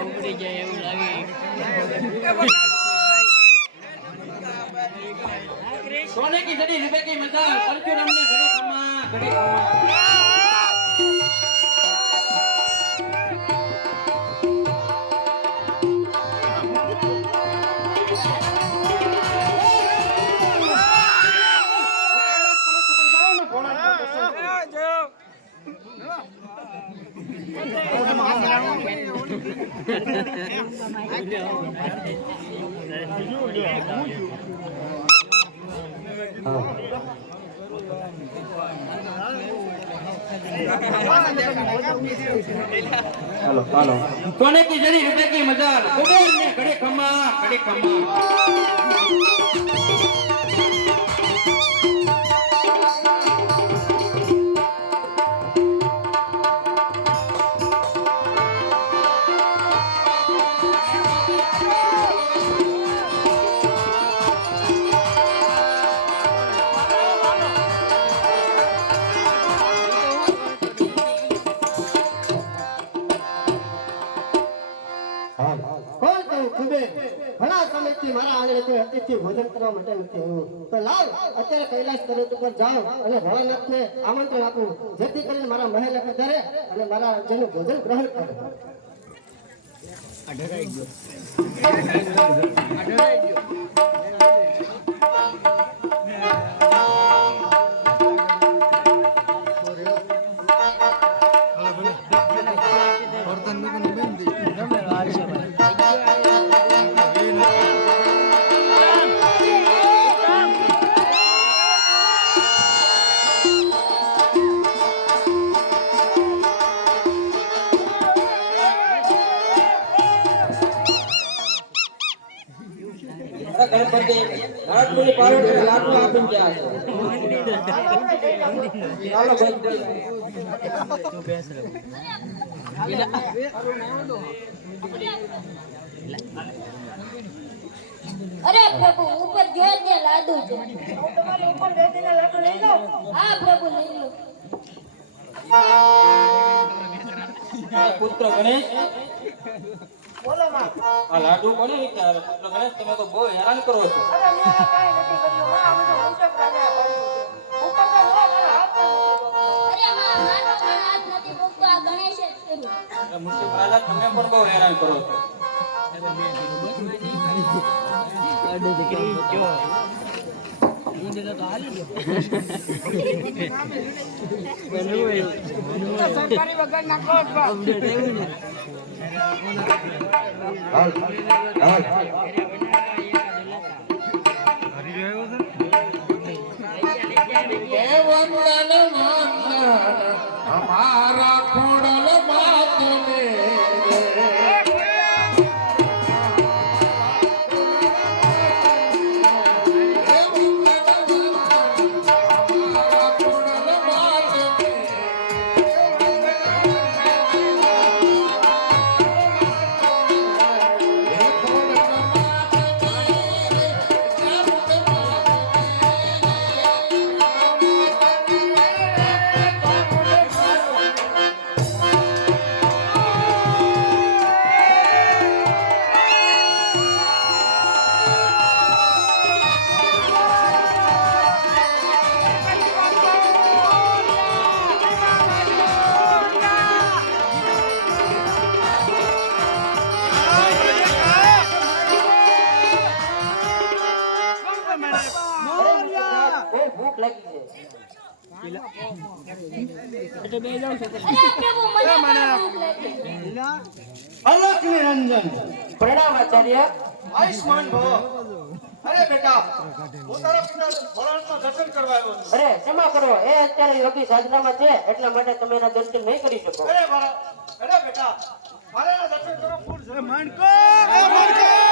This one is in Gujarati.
ઉપડી જાય એવું લાગે. सोने की जड़ी रुपए की मजाल परचूरम ने घड़े कमा हेलो हेलो सोने की जड़ी रुपए की मजाल कुबेर ने घड़े खमा ઘણા સમયથી મારા આંગણે કોઈ અતિથિ ભોજન કરવા માટે નથી આવ્યું તો લાવ અત્યારે કૈલાસ પર્વત ઉપર જાઓ અને ભોળાનાથને આમંત્રણ આપું જેથી કરીને મારા મહેલ પધારે અને મારા જેનું ભોજન ગ્રહણ કરે. गणपति लाडली पार्वती लाडू आपन क्या है चलो अरे प्रभु ऊपर जो दे लाडू जो तुम्हारे ऊपर दे देना लाडू ले लो. हां प्रभु ले लो. पुत्र गणेश બોલો માં આ લાડુ કોને વિચાર પુત્ર ગણેશ તમે તો બહુ હેરાન કરો છો. અરે મેં કાઈ નથી કર્યું માં આ બધું ઊંચા કાઢ્યા પડ્યું ઉપર તો નો મારા હાથ અરે માં મારો પણ હાથ નથી મૂકતો આ ગણેશ જ કર્યું. અરે મુનિ પ્રહલાદ તમે પણ બહુ હેરાન કરો છો. આડે દીકરી જો ઈંડે તો હાલી ગયો બનવું સરકારી વગર નાખો અપડેટ આવ્યું ને હાલ હાલ हमारा खोड़ल बात में ભૂખ લાગી છે. એટલે બે જાઉં છું અરે પ્રભુ મને પણ ભૂખ લાગી. અલખ નિરંજન પ્રણામ આચાર્ય. આયુષ્માન ભવ. અરે બેટા હું તારા પિતા ભોળાનાથના દર્શન કરવા આવ્યો છું. અરે ક્ષમા કરો, એ અત્યારે યોગી સાધનામાં છે એટલા માટે તમે એના દર્શન નહીં કરી શકો. અરે બેટા મારે દર્શન કરો ફૂલ છે.